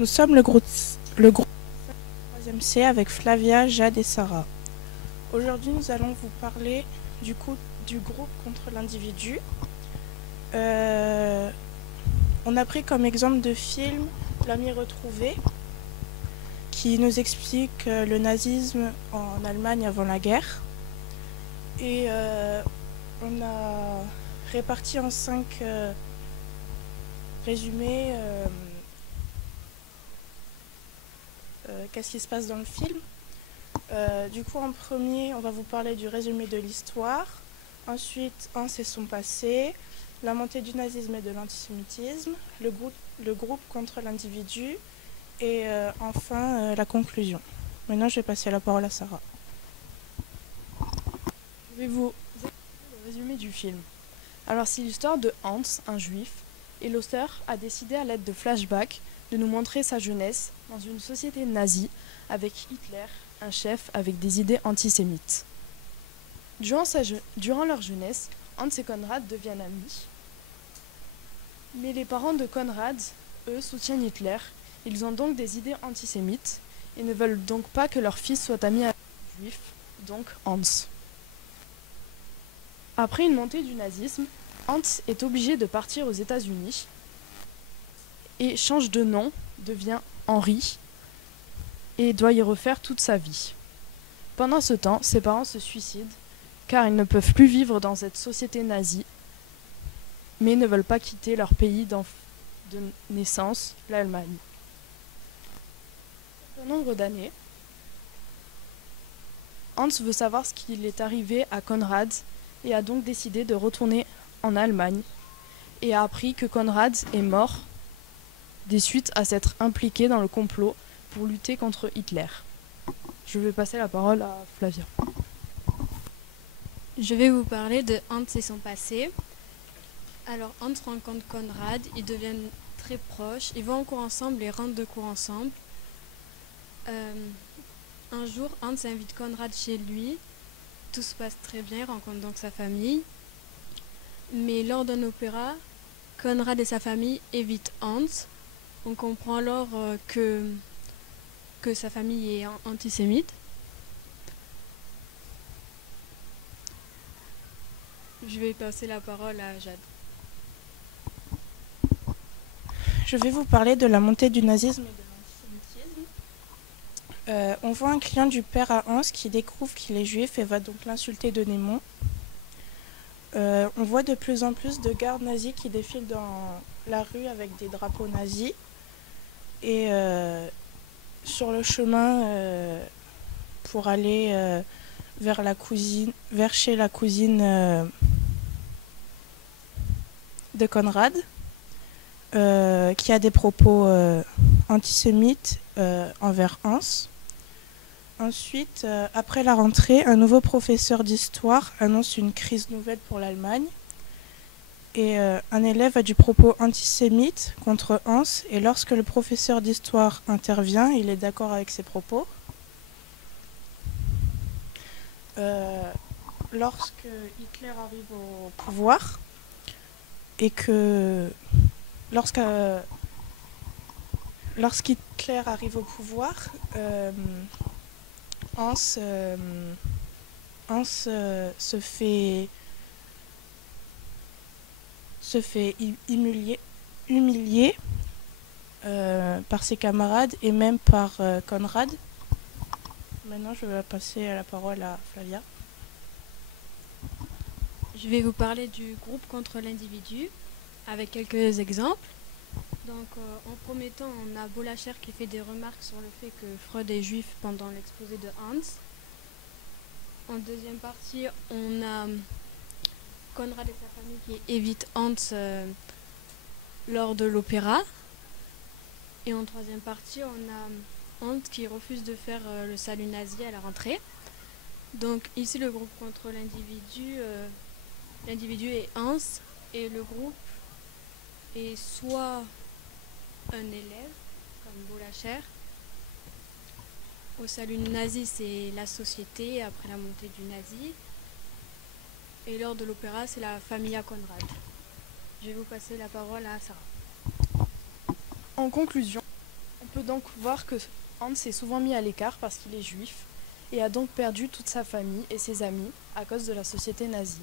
Nous sommes le groupe 3e C avec Flavia, Jade et Sarah. Aujourd'hui, nous allons vous parler du groupe contre l'individu. On a pris comme exemple de film L'ami retrouvé, qui nous explique le nazisme en Allemagne avant la guerre. Et on a réparti en 5 résumés qu'est-ce qui se passe dans le film. Du coup, en premier, on va vous parler du résumé de l'histoire. Ensuite, Hans et son passé, la montée du nazisme et de l'antisémitisme, le groupe contre l'individu et enfin la conclusion. Maintenant, je vais passer la parole à Sarah. Je vais vous expliquer le résumé du film. Alors, c'est l'histoire de Hans, un juif, et l'auteur a décidé à l'aide de flashbacks de nous montrer sa jeunesse dans une société nazie avec Hitler, un chef avec des idées antisémites. Durant leur jeunesse, Hans et Konrad deviennent amis. Mais les parents de Konrad, eux, soutiennent Hitler. Ils ont donc des idées antisémites et ne veulent donc pas que leur fils soit ami avec un juif, donc Hans. Après une montée du nazisme, Hans est obligé de partir aux États-Unis et change de nom, devient Henri et doit y refaire toute sa vie. Pendant ce temps, ses parents se suicident car ils ne peuvent plus vivre dans cette société nazie, mais ne veulent pas quitter leur pays de naissance, l'Allemagne. Après un nombre d'années, Hans veut savoir ce qu'il est arrivé à Konrad et a donc décidé de retourner en Allemagne et a appris que Konrad est mort des suites à s'être impliqué dans le complot pour lutter contre Hitler. Je vais passer la parole à Flavia. Je vais vous parler de Hans et son passé. Alors Hans rencontre Konrad, ils deviennent très proches, ils vont en cours ensemble et rentrent de cours ensemble. Un jour, Hans invite Konrad chez lui, tout se passe très bien, il rencontre donc sa famille. Mais lors d'un opéra, Konrad et sa famille évitent Hans. On comprend alors que sa famille est antisémite. Je vais passer la parole à Jade. Je vais vous parler de la montée du nazisme et de l'antisémitisme. On voit un client du père à Hans qui découvre qu'il est juif et va donc l'insulter de Némon. On voit de plus en plus de gardes nazis qui défilent dans la rue avec des drapeaux nazis. Et sur le chemin pour aller vers chez la cousine de Konrad, qui a des propos antisémites envers Hans. Ensuite, après la rentrée, un nouveau professeur d'histoire annonce une crise nouvelle pour l'Allemagne. Et un élève a du propos antisémite contre Hans, et lorsque le professeur d'histoire intervient, il est d'accord avec ses propos. Lorsque Hitler arrive au pouvoir, et que lorsqu'Hitler arrive au pouvoir, Hans se fait humilier par ses camarades et même par Konrad. Maintenant, je vais passer la parole à Flavia. Je vais vous parler du groupe contre l'individu avec quelques exemples. Donc, en premier temps, on a Bolacher qui fait des remarques sur le fait que Freud est juif pendant l'exposé de Hans. En deuxième partie, on a Konrad et sa famille qui évitent Hans lors de l'opéra. Et en troisième partie, on a Hans qui refuse de faire le salut nazi à la rentrée. Donc ici, le groupe contre l'individu est Hans et le groupe est soit un élève, comme Bolacher. Au salut nazi, c'est la société après la montée du nazi. Et lors de l'opéra, c'est la famille à Konrad. Je vais vous passer la parole à Sarah. En conclusion, On peut donc voir que Hans est souvent mis à l'écart parce qu'il est juif et a donc perdu toute sa famille et ses amis à cause de la société nazie.